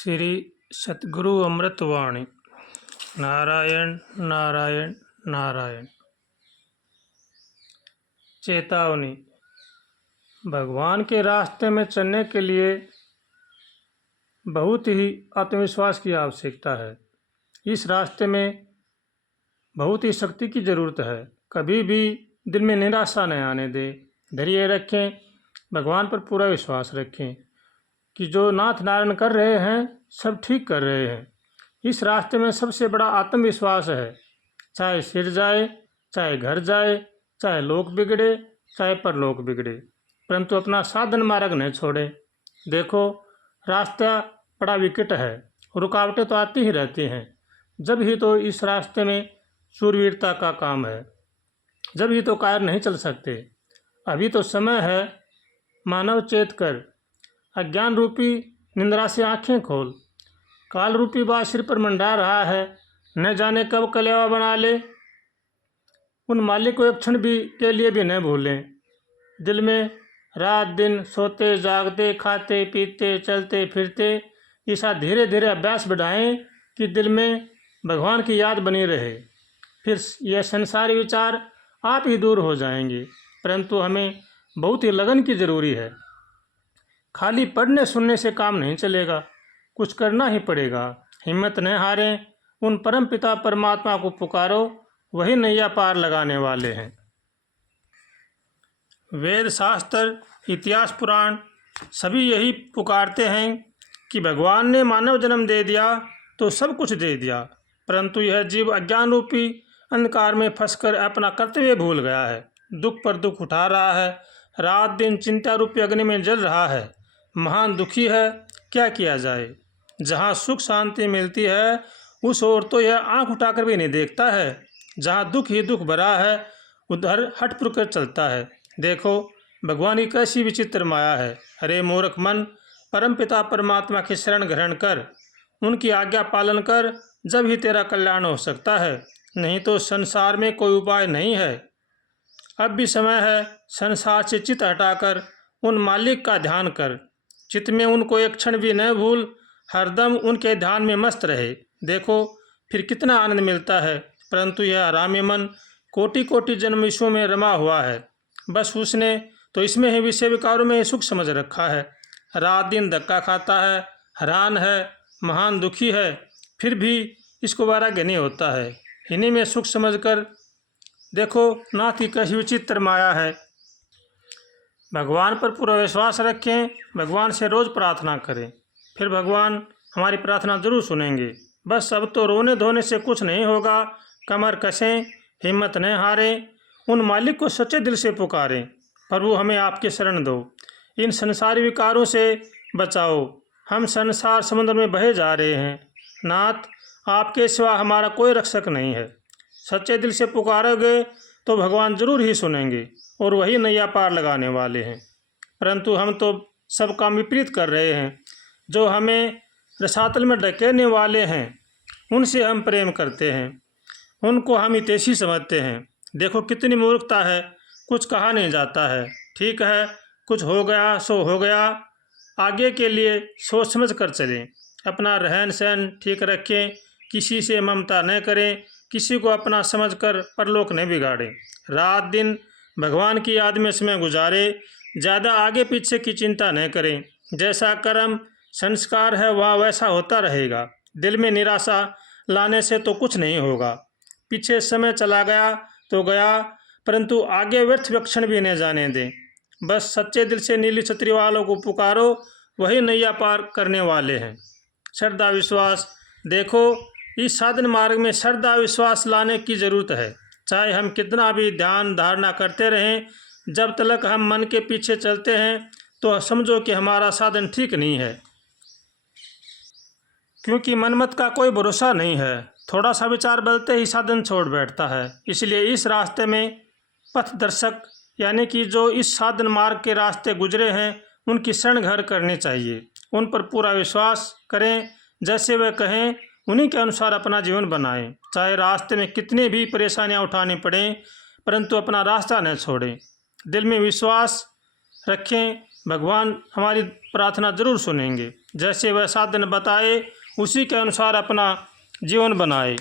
श्री सतगुरु अमृतवाणी। नारायण नारायण नारायण। चेतावनी। भगवान के रास्ते में चलने के लिए बहुत ही आत्मविश्वास की आवश्यकता है। इस रास्ते में बहुत ही शक्ति की ज़रूरत है। कभी भी दिल में निराशा न आने दें, धैर्य रखें, भगवान पर पूरा विश्वास रखें कि जो नाथ नारायण कर रहे हैं सब ठीक कर रहे हैं। इस रास्ते में सबसे बड़ा आत्मविश्वास है। चाहे सिर जाए, चाहे घर जाए, चाहे लोक बिगड़े, चाहे परलोक बिगड़े, परंतु अपना साधन मार्ग न छोड़ें। देखो, रास्ता बड़ा विकट है, रुकावटें तो आती ही रहती हैं। जब ही तो इस रास्ते में शूरवीरता का काम है, जब ही तो कायर नहीं चल सकते। अभी तो समय है, मानव चेत कर, अज्ञान रूपी निंद्रा से आंखें खोल। काल रूपी बात सिर पर मंडरा रहा है, न जाने कब कलेवा बना ले। उन मालिक को एक क्षण भी के लिए भी न भूलें। दिल में रात दिन सोते जागते, खाते पीते, चलते फिरते ऐसा धीरे धीरे अभ्यास बढ़ाएं कि दिल में भगवान की याद बनी रहे। फिर यह संसारी विचार आप ही दूर हो जाएंगे। परंतु हमें बहुत ही लगन की ज़रूरी है। खाली पढ़ने सुनने से काम नहीं चलेगा, कुछ करना ही पड़ेगा। हिम्मत न हारें, उन परम पिता परमात्मा को पुकारो, वही नैया पार लगाने वाले हैं। वेद शास्त्र, इतिहास, पुराण सभी यही पुकारते हैं कि भगवान ने मानव जन्म दे दिया तो सब कुछ दे दिया, परंतु यह जीव अज्ञान रूपी अंधकार में फंसकर अपना कर्तव्य भूल गया है। दुख पर दुख उठा रहा है, रात दिन चिंता रूपी अग्नि में जल रहा है, महान दुखी है। क्या किया जाए? जहाँ सुख शांति मिलती है उस ओर तो यह आंख उठाकर भी नहीं देखता है। जहाँ दुख ही दुख भरा है उधर हट कर चलता है। देखो, भगवान की कैसी विचित्र माया है। अरे मूर्ख मन, परमपिता परमात्मा की शरण ग्रहण कर, उनकी आज्ञा पालन कर, जब ही तेरा कल्याण हो सकता है। नहीं तो संसार में कोई उपाय नहीं है। अब भी समय है, संसार से चित्त हटाकर उन मालिक का ध्यान कर। चित्त में उनको एक क्षण भी न भूल, हरदम उनके ध्यान में मस्त रहे। देखो, फिर कितना आनंद मिलता है। परंतु यह हरामी मन कोटि कोटि जन्म विश्व में रमा हुआ है। बस उसने तो इसमें ही विषय विकारों में सुख समझ रखा है। रात दिन धक्का खाता है, हैरान है, महान दुखी है, फिर भी इसको वैराग्य नहीं होता है। इन्हीं में सुख समझकर देखो, नाथ की कैसी विचित्र माया है। भगवान पर पूरा विश्वास रखें, भगवान से रोज़ प्रार्थना करें, फिर भगवान हमारी प्रार्थना जरूर सुनेंगे। बस अब तो रोने धोने से कुछ नहीं होगा। कमर कसें, हिम्मत न हारें, उन मालिक को सच्चे दिल से पुकारें। प्रभु, हमें आपकी शरण दो, इन संसारी विकारों से बचाओ। हम संसार समुद्र में बहे जा रहे हैं। नाथ, आपके सिवा हमारा कोई रक्षक नहीं है। सच्चे दिल से पुकारोगे तो भगवान जरूर ही सुनेंगे और वही नैया पार लगाने वाले हैं। परंतु हम तो सब काम विपरीत कर रहे हैं। जो हमें रसातल में ढकेलने वाले हैं उनसे हम प्रेम करते हैं, उनको हम हितैषी समझते हैं। देखो, कितनी मूर्खता है, कुछ कहा नहीं जाता है। ठीक है, कुछ हो गया सो हो गया, आगे के लिए सोच समझ कर चलें। अपना रहन सहन ठीक रखें, किसी से ममता न करें, किसी को अपना समझकर परलोक न बिगाड़ें। रात दिन भगवान की याद में समय गुजारे, ज़्यादा आगे पीछे की चिंता न करें। जैसा कर्म संस्कार है वह वैसा होता रहेगा। दिल में निराशा लाने से तो कुछ नहीं होगा। पीछे समय चला गया तो गया, परंतु आगे व्यर्थ क्षण भी न जाने दें। बस सच्चे दिल से नीली छतरी वालों को पुकारो, वही नैया पार करने वाले हैं। श्रद्धा विश्वास। देखो, इस साधन मार्ग में श्रद्धा विश्वास लाने की ज़रूरत है। चाहे हम कितना भी ध्यान धारणा करते रहें, जब तक हम मन के पीछे चलते हैं तो समझो कि हमारा साधन ठीक नहीं है। क्योंकि मनमत का कोई भरोसा नहीं है, थोड़ा सा विचार बदलते ही साधन छोड़ बैठता है। इसलिए इस रास्ते में पथ दर्शक यानी कि जो इस साधन मार्ग के रास्ते गुजरे हैं उनकी शरण ग्रहण करनी चाहिए। उन पर पूरा विश्वास करें, जैसे वे कहें उन्हीं के अनुसार अपना जीवन बनाएं। चाहे रास्ते में कितनी भी परेशानियां उठानी पड़ें, परंतु अपना रास्ता न छोड़ें। दिल में विश्वास रखें, भगवान हमारी प्रार्थना जरूर सुनेंगे। जैसे वह साधन बताए उसी के अनुसार अपना जीवन बनाए।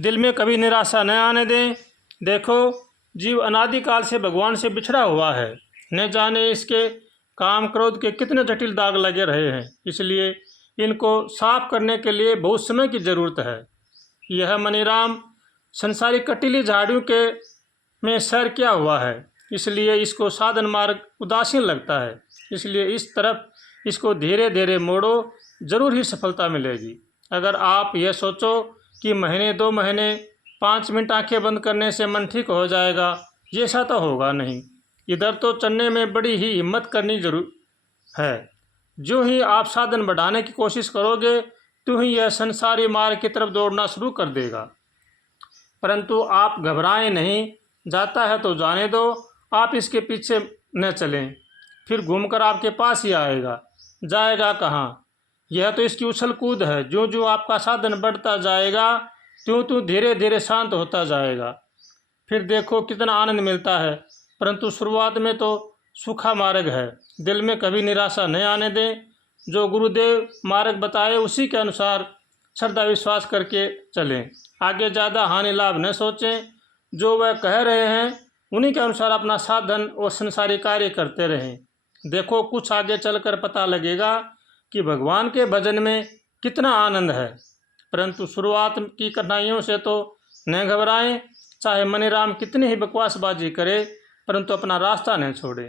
दिल में कभी निराशा न आने दें। देखो, जीव अनादिकाल से भगवान से बिछड़ा हुआ है, न जाने इसके काम क्रोध के कितने जटिल दाग लगे रहे हैं। इसलिए इनको साफ करने के लिए बहुत समय की ज़रूरत है। यह मनीराम संसारी कटीली झाड़ियों के में सैर किया हुआ है, इसलिए इसको साधन मार्ग उदासीन लगता है। इसलिए इस तरफ इसको धीरे धीरे मोड़ो, ज़रूर ही सफलता मिलेगी। अगर आप यह सोचो कि महीने 2 महीने 5 मिनट आंखें बंद करने से मन ठीक हो जाएगा, ये ऐसा तो होगा नहीं। इधर तो चलने में बड़ी ही हिम्मत करनी जरूर है। जो ही आप साधन बढ़ाने की कोशिश करोगे, तो ही यह संसारी मार्ग की तरफ दौड़ना शुरू कर देगा। परंतु आप घबराएं नहीं, जाता है तो जाने दो, आप इसके पीछे न चलें, फिर घूमकर आपके पास ही आएगा। जाएगा कहाँ? यह तो इसकी उछल कूद है। जो जो आपका साधन बढ़ता जाएगा, त्यों त्यों धीरे धीरे शांत होता जाएगा। फिर देखो कितना आनंद मिलता है। परंतु शुरुआत में तो सूखा मार्ग है। दिल में कभी निराशा नहीं आने दें। जो गुरुदेव मार्ग बताए उसी के अनुसार श्रद्धा विश्वास करके चलें। आगे ज़्यादा हानि लाभ न सोचें। जो वह कह रहे हैं उन्हीं के अनुसार अपना साधन और संसारी कार्य करते रहें। देखो, कुछ आगे चलकर पता लगेगा कि भगवान के भजन में कितना आनंद है। परंतु शुरुआत की कठिनाइयों से तो न घबराएं। चाहे मनीराम कितनी ही बकवासबाजी करे, परंतु अपना रास्ता न छोड़े।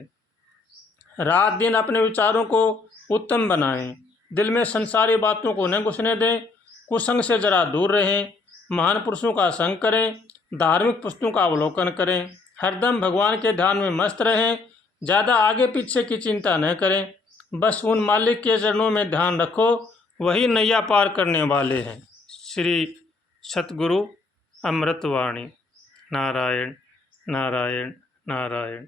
रात दिन अपने विचारों को उत्तम बनाएं। दिल में संसारी बातों को न घुसने दें। कुसंग से जरा दूर रहें। महान पुरुषों का संग करें। धार्मिक पुस्तकों का अवलोकन करें। हरदम भगवान के ध्यान में मस्त रहें। ज़्यादा आगे पीछे की चिंता न करें। बस उन मालिक के चरणों में ध्यान रखो, वही नैया पार करने वाले हैं। श्री सतगुरु अमृतवाणी। नारायण नारायण नारायण।